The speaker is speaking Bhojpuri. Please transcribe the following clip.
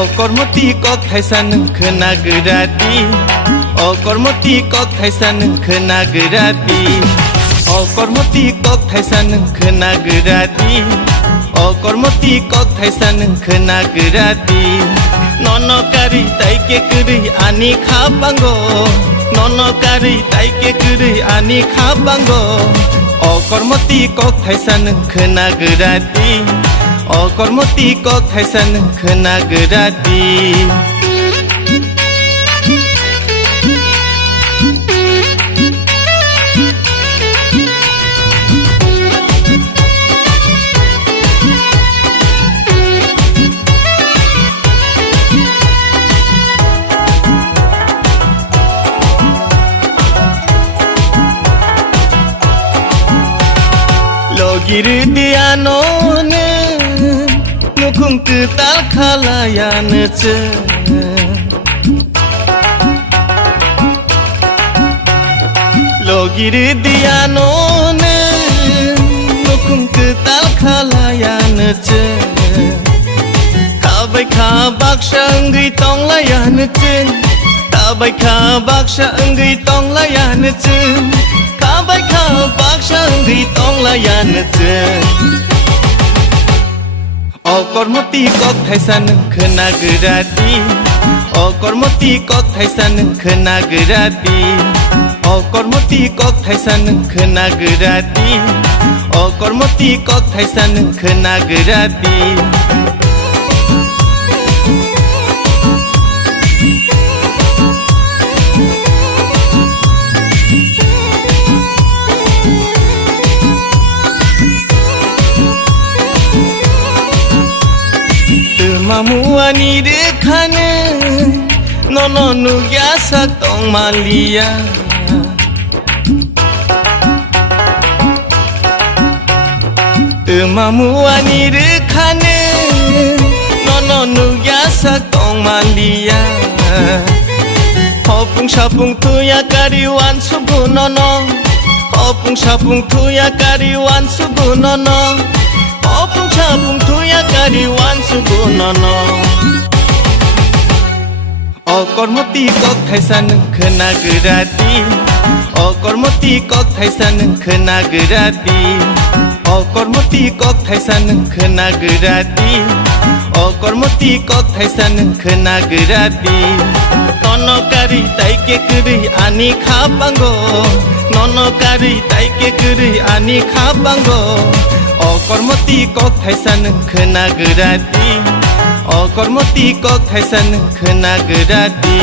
अकर्मति कक थाइसान खोना गोरादि अकर्मति कक थाइसान खोना गोरादि अकर्मति कक थाइसान खोना गोरादि अकर्मति कक थाइसान खोना गोरादि ननकारि ताइके कुरै आनि खाबांगो ननकारि ताइके कुरै आनि खाबांगो अकर्मति कक थाइसान खोना गोरादि अकर्मति कक थाइसान खोना गोरादि Girudianone mukung ketal khalayanace Lo girudianone mukung ketal khalayanace Kabai khabak sanggi tong layanace Kabai khabak sanggi tong layanace Kabai khabak sanggi tong layanace अकर्मति कक थाइसान खोना गोरादि अकर्मति कक थाइसान खोना गोरादि अकर्मति कक थाइसान खोना गोरादि अकर्मति कक थाइसान खोना गोरादि Mamuani dekhane nono nugia satong malia Mamuani dekhane nono nugia satong malia Hopung sapung tuya kariwan subuh nono Hopung sapung tuya kariwan subuh nono Opung sapung tuya kariwan sugunono अकर्मति कक थाइसान खोना गोरादि अकर्मति कक थाइसान खोना गोरादि अकर्मति कक थाइसान खोना गोरादि अकर्मति कक थाइसान खोना गोरादि ननकारि ताइके कुरै आनि खाबांगो ननकारि ताइके कुरै आनि खाबांगो अकर्मति कक थाइसान खोना गोरादि अकर्मति कक थाइसान खोना गोरादि